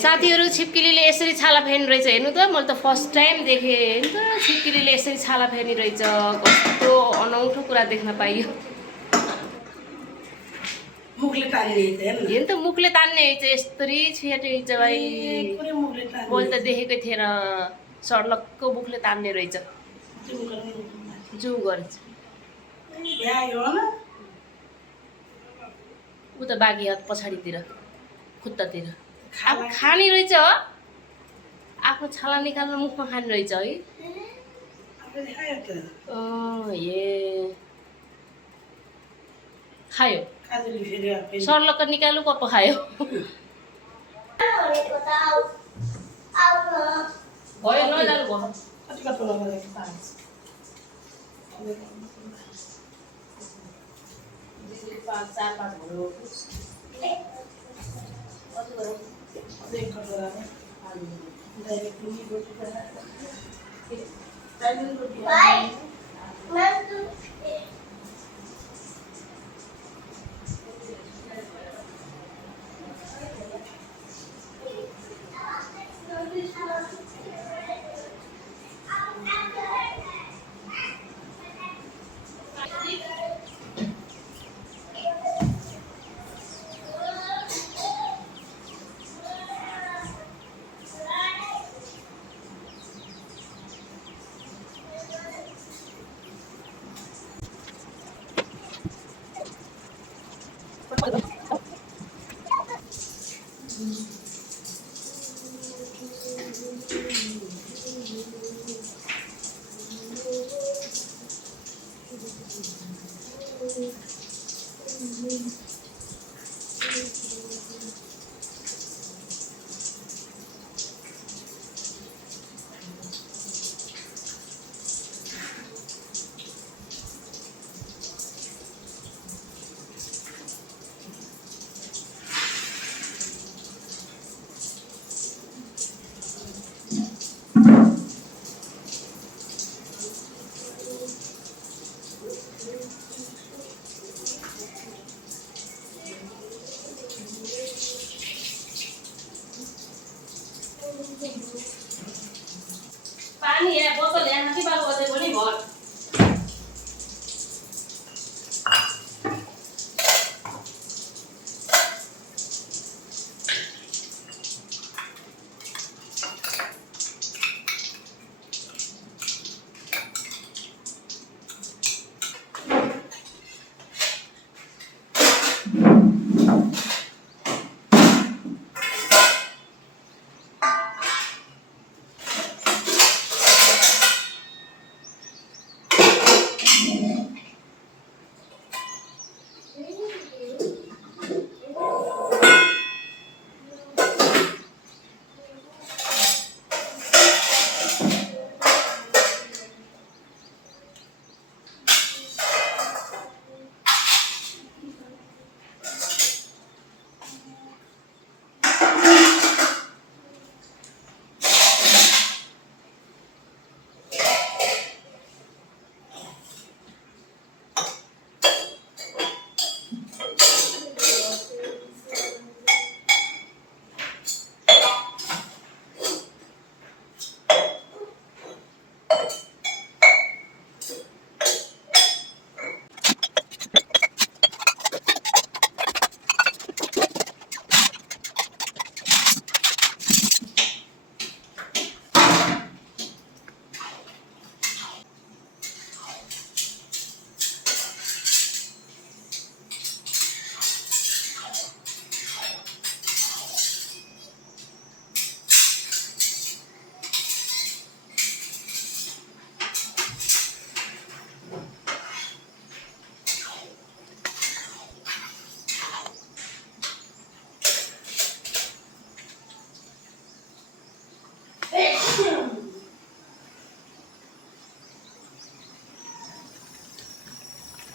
साथीहरु छिप्किलीले यसरी छाला फेर्ने रहेछ हेर्नु त मैले त फर्स्ट टाइम देखेँ नि त छिप्किलीले यसरी छाला फेर्ने रहेछ कस्तो अनौठो कुरा देख्न पाइयो मुखले तान्ने हेर्नु त मुखले तान्ने रहेछ यस्तरी छेटेछ भाइ मैले त देखेकै थिएन सर्लक्क मुखले तान्ने रहेछ जु गरेछ उता बाघी हात पछाडितिर खुट्टातिर अब खाने रहेछ हो आफ्नो छाला निकाल्न मुखमा खाने रहेछ है ए खायो सर्लक्क निकाल्नु कप खायो भयो नजानु भयो चार पाँच भयो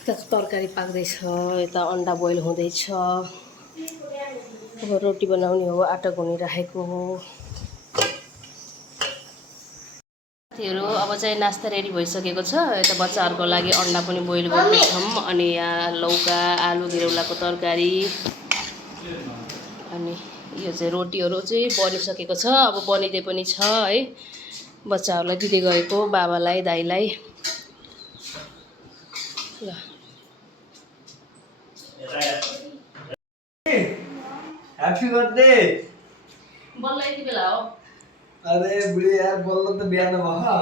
तरकारी पाक्दैछ, यता अन्डा बोइल हुँदैछ। अब रोटी बनाउने हो, आटा गुनिराखेको हो। साथीहरू अब चाहिँ नास्ता रेडी भइसकेको छ। यता बच्चाहरूको लागि अन्डा पनि बोइल गर्दैछौँ, अनि यहाँ लौका आलु घिरौलाको तरकारी, अनि यो चाहिँ रोटीहरू चाहिँ बनिसकेको छ। अब बनिँदै पनि छ है, बच्चाहरूलाई दिँदै गएको, बाबालाई दाइलाई। ल हैप्पी बर्थडे। बल्ल यति बेला हो। अरे बुढी यार बल्ल त बिहान भयो।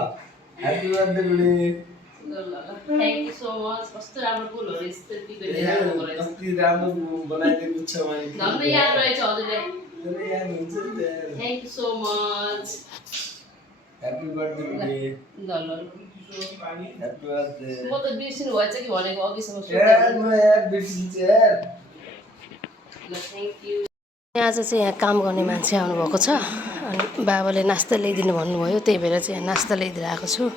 हैप्पी बर्थडे बुढी। Thank you so much. कस्तो राम्रो फुलहरू यस्तो कति राम्रो बनाइदिएको छ मैले। झन् याद रहेछ हजुरले। अरे याद हुन्छ नि यार। Thank you so much. Happy birthday बुढी। ल हैप्पी बर्थडे। म त बिर्सिनु भएछ कि भनेको अघिसम्म यार म यार बिर्सिन्छ यार। Thank you. आज चाहिँ यहाँ काम गर्ने मान्छे आउनुभएको छ, अनि बाबाले नास्ता ल्याइदिनु भन्नुभयो, त्यही भएर चाहिँ यहाँ नास्ता ल्याइदिएर आएको छु।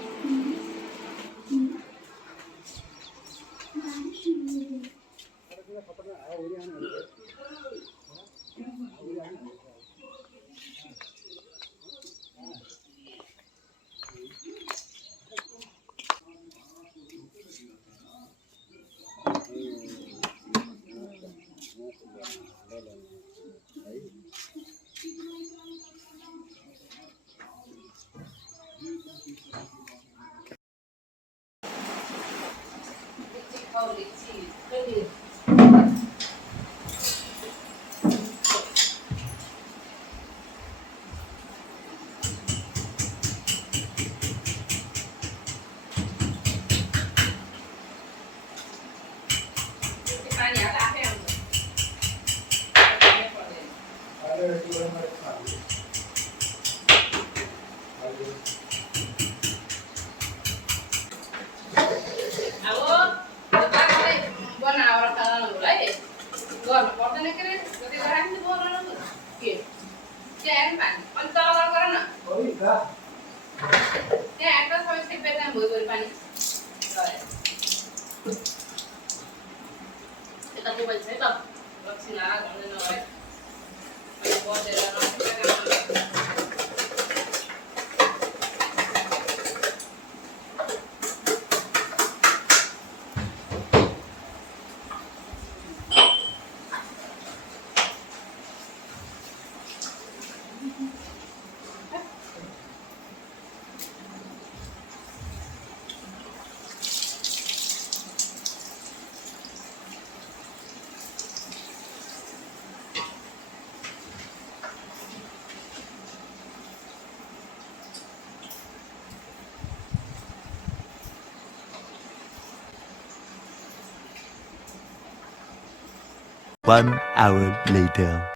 One hour later.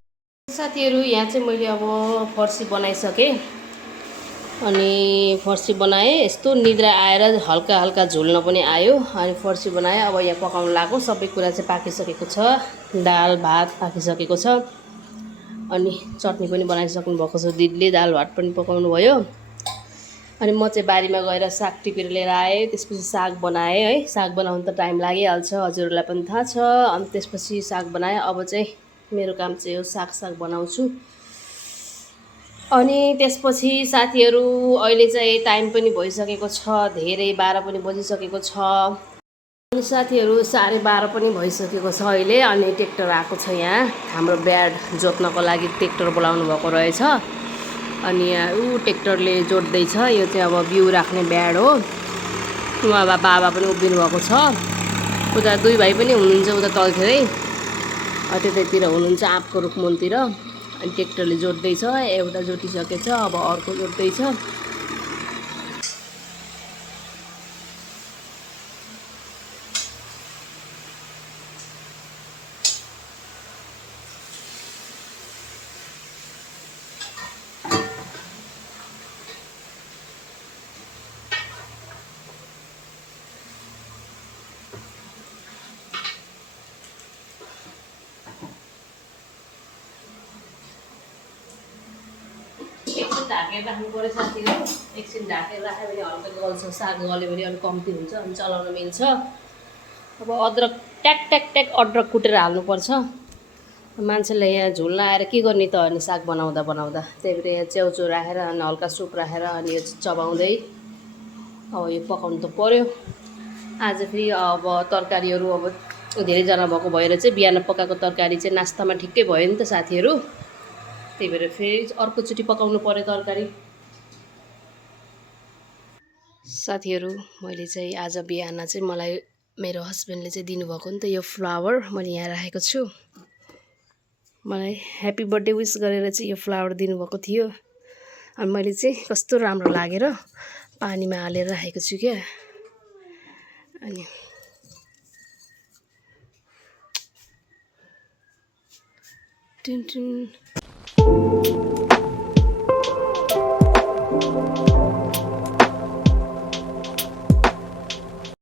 साथीहरू यहाँ चाहिँ मैले अब फर्सी बनाइसकेँ, अनि फर्सी बनाएँ। यस्तो निद्रा आएर हल्का हल्का झुल्न पनि आयो, अनि फर्सी बनाएँ। अब यहाँ पकाउनु लाग्यो। सबै कुरा चाहिँ पाकिसकेको छ, दाल भात पाकिसकेको छ, अनि चटनी पनि बनाइसक्नु भएको छ दिदीले। दाल भात पनि पकाउनु भयो। अनि म चाहिँ बारीमा गएर साग टिपेर लिएर आएँ। त्यसपछि साग बनाएँ है। साग बनाउनु त टाइम लागिहाल्छ, हजुरहरूलाई पनि थाहा छ। अनि त्यसपछि साग बनाएँ। अब चाहिँ मेरो काम चाहिँ हो साग बनाउँछु। अनि त्यसपछि साथीहरू अहिले चाहिँ टाइम पनि भइसकेको छ, धेरै 12 पनि बजिसकेको छ। अनि साथीहरू 12:30 पनि भइसकेको छ अहिले। अनि ट्र्याक्टर आएको छ यहाँ, हाम्रो ब्याड जोत्नको लागि ट्र्याक्टर बोलाउनु भएको रहेछ। अनि यहाँ ट्र्याक्टरले जोत्दैछ। यो चाहिँ अब बिउ राख्ने ब्याड हो। उहाँ बाबा पनि उभिनु भएको छ, उता दुई भाइ पनि हुनुहुन्छ, उता तलतिरै त्यतैतिर हुनुहुन्छ, आँपको रुखमुनतिर। अनि ट्र्याक्टरले जोत्दैछ। एउटा जोतिसकेछ, अब अर्को जोत्दैछ। ढाकेर राख्नु पऱ्यो साथीहरू। एकछिन ढाकेर राख्यो भने हल्का गल्छ, साग गल्यो भने अलिक कम्ती हुन्छ, अनि चलाउन मिल्छ। अब अदरक ट्याक ट्याक ट्याक अदरक कुटेर हाल्नुपर्छ मान्छेले यहाँ झुल आएर के गर्ने त अनि साग बनाउँदा बनाउँदा त्यही भएर यहाँ च्याउचो राखेर अनि हल्का सुप राखेर अनि यो चबाउँदै अब यो पकाउनु त पर्यो आज फेरि अब तरकारीहरू अब धेरैजना भएको भएर चाहिँ बिहान पकाएको तरकारी चाहिँ नास्तामा ठिक्कै भयो नि त साथीहरू त्यही भएर फेरि अर्कोचोटि पकाउनु पर्यो तरकारी साथीहरू मैले चाहिँ आज बिहान चाहिँ मलाई मेरो हस्बेन्डले चाहिँ दिनुभएको नि त यो फ्लावर मैले यहाँ राखेको छु मलाई ह्याप्पी बर्थडे विस गरेर चाहिँ यो फ्लावर दिनुभएको थियो अनि मैले चाहिँ कस्तो राम्रो लागेर पानीमा हालेर राखेको छु क्या अनि टुन टुन